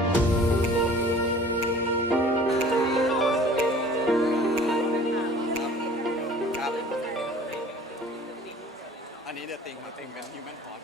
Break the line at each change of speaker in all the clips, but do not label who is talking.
ครับอันนี้เดอะติงเป็น Human Torch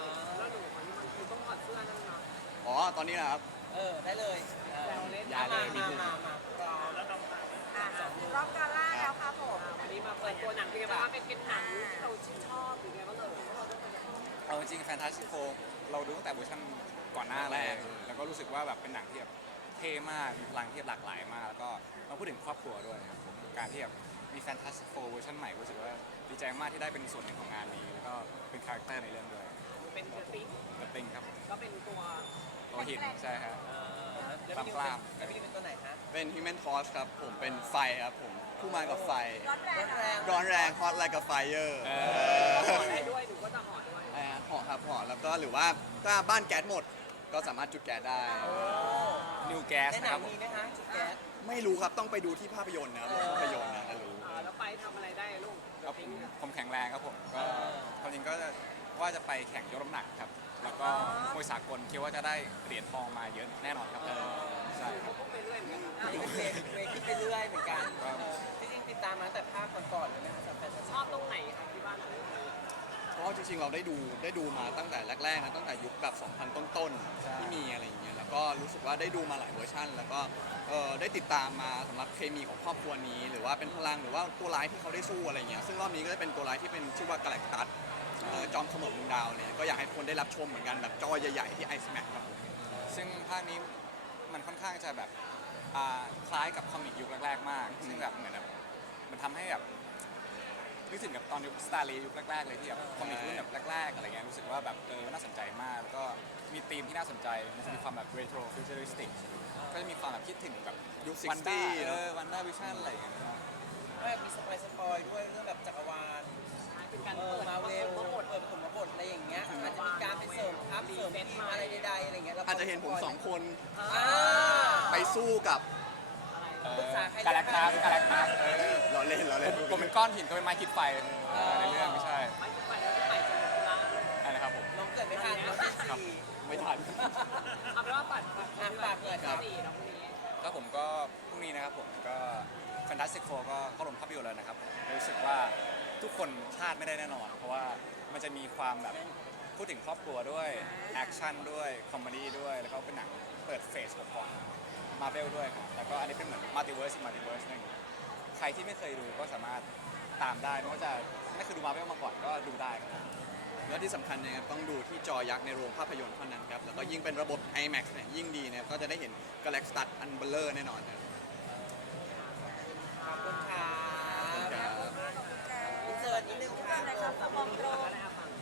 อ๋อตอนนี้นะครับ
ได้เลย
อย่าเลยมี
มาพร้อม
รอบกาล่าแล้วครับผม
วันนี้มาเปิดตัวหนังเป็นไงบ้างคะเป็นหนังที่เราชื่นชอบหรือไงบ้างเลย
เอาจริงแฟนตาซีโฟเราดูตั้งแต่เวอร์ชันก่อนหน้าแรกแล้วก็รู้สึกว่าแบบเป็นหนังที่แบบเท่มากมีพลังที่หลากหลายมากแล้วก็มาพูดถึงครอบครัวด้วยครับผมการที่แบบมีแฟนตาซีโฟเวอร์ชันใหม่รู้สึกว่าดีใจมากที่ได้เป็นส่วนหนึ่งของงานนี้แล้วก็เป็นคาแรคเตอร์ในเรื่องด้วย
เป็นเดอะติ๊ก
กระติงครับผม
ก็เป็นตัว
ตัวหินใช่ครับ
แล้ว
ตามกล้าม
พี่เป็นตัวไหนฮะ
เป็น Human Torch ครับผมเป็นไฟครับผมผู้มากับไฟ
ร้อนแรง
ร้อนแรง hot like a fire
ห่อได้ด้วยหนูก็จะห่อด้วย
ห่อครับห่อแล้วก็หรือว่าถ้าบ้านแก๊สหมดก็สามารถจุดแก๊สได้
นิวแก๊ส
ในห
นะ
นั
ครั
ง
บผม
มีไหมฮะจุดแก๊ส
ไม่รู้ครับต้องไปดูที่ภาพยนตร์นะครับภาพยนตร์นะจะรู้
แล้วไปทำอะไรได้ลูก
ครับผมแข็งแรงครับผมก็ความจริงก็ว่าจะไปแข่งยกน้ำหนักครับแล้วก็มวยสากลคิดว่าจะได้เหรียญทองมาเยอะแน่นอนครับใช่ครับ
พวกไปเรื่อยเหมือนกัน
เมย์คิดไปเรื่อยเหมือนกันจริงๆติดตามมาตั้งแต่ภาคก่อนๆเลยนะคะสำหรับแฟนตาซี
ชอบตรงไหนครับที่บ้านหนู
เพราะจริงๆเราได้ดูมาตั้งแต่แรกๆนะตั้งแต่ยุคแบบ2000ต้นๆที่มีอะไรอย่างเงี้ยแล้วก็รู้สึกว่าได้ดูมาหลายเวอร์ชันแล้วก็ได้ติดตามมาสำหรับเคมีของครอบครัวนี้ หรือว่าเป็นพลังหรือว่าตัวร้ายที่เขาได้สู้อะไรเงี้ยซึ่งรอบนี้ก็จะเป็นตัวร้ายที่เป็นชื่อว่ากาแล็กตัสจอมเขมือบดวงดาวเนี่ยก็อยากให้คนได้รับชมเหมือนกันแบบจอใหญ่ๆที่ IMAX ครับผม
ซึ่งภาคนี้มันค่อนข้างจะแบบคล้ายกับคอมิกยุคแรกๆมากซึ่งแบบเหมือนแบบมันทำให้แบบนึกถึงกับตอนยุคสตาร์ลียุคแรกๆเลยที่แบบคอมิกรุ่นแบบแรกๆอะไรเงี้ยรู้สึกว่าแบบน่าสนใจมากแล้วก็มีธีมที่น่าสนใจมันจะมีความแบบเรโทรฟิวเจอริสติกก็จะมีความแบบคิดถึงแบบ
ยุค
วันด้า
60
วันด้าวิชั่นอะไรอย่างเงี้ย
มีสปอยด้วยเรื่องแบบจักรวาล
เป็นการเปิด
มาเวล
ทั้งหมด
เปิดผลบทอะไรอย่างเงี้ยอาจจะมีการไปเสริมทัพเสริมทีมอะไรใดๆอะไรเงี้ย
อาจจะเห็นผมสองคน
อ่า
ไปสู้กับ
ปรึกษาใคร
กาแล็กตัส
เราเล่น
ผมเป็นก้อนหินก็เป็นไม้คิดไฟในเรื่องไม่ใช่
ไม่ขึ้นไปแล้วก็ไปจนถึงร้าน
อะไรนะครับผม
น้องเกิดไม่ทันน้องที่สี่
ไม่ทัน
เอาเป็นว่าปัด
ฝากหน่อยครับ
สี่แล้วพรุ่งนี้
แล้วผมก็พรุ่งนี้นะครับผมก็ Fantastic Four ก็เข้าลงภาพยนตร์แล้วนะครับรู้สึกว่าทุกคนพลาดไม่ได้แน่นอน เพราะว่ามันจะมีความแบบพูดถึงครอบครัวด้วยแอคชั่นด้วยคอมเมดี้ด้วยแล้วก็เป็นหนังเปิดเฟสของมาเวลด้วยครับแล้วก็อันนี้เป็นเหมือนมัลติเวิร์สนึงใครที่ไม่เคยดูก็สามารถตามได้ไม่ว่าจะไม่เคยดูมาเวลมาก่อนก็ดูได้ครับ
และที่สำคัญเนี่ยต้องดูที่จอยักษ์ในโรงภาพยนตร์เท่านั้นครับ แล้วก็ยิ่งเป็นระบบ IMAX เนี่ยยิ่งดีเนี่ยก็จะได้เห็น Galaxy Star อันเบลเลอร์แน่นอนครับ
ขอบคุณค่ะ
ครับ
อินเสิร์ตนิดนึงค่ะ
อะไรครับกระบองโลง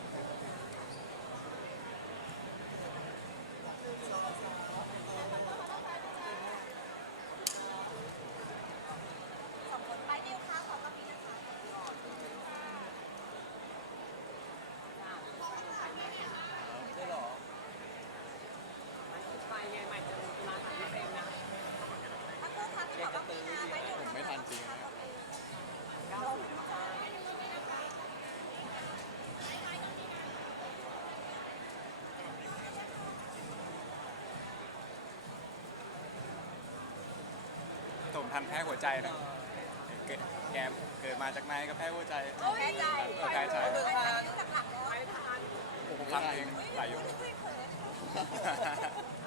สองคนไปเดียวค่ะขอบคุณนะคะ
ได้หรอ
ไปไงใหม่จะร้านอาหารพิเศษนะ
ถ้าเกิดทำที่บอกว่ามีงานไปเดียว
ผมไม่ทันจริงนะ
ผมทันแพ้หัวใจนะแกเกิดมาจากไหนก็แพ้หัวใจ
แม่ใจ
ใช่ใช่
ไปจากหลักแล้ว
ไม่ทาน
ผมฟังเพลงหลายยุค
เฮ้ยเขิน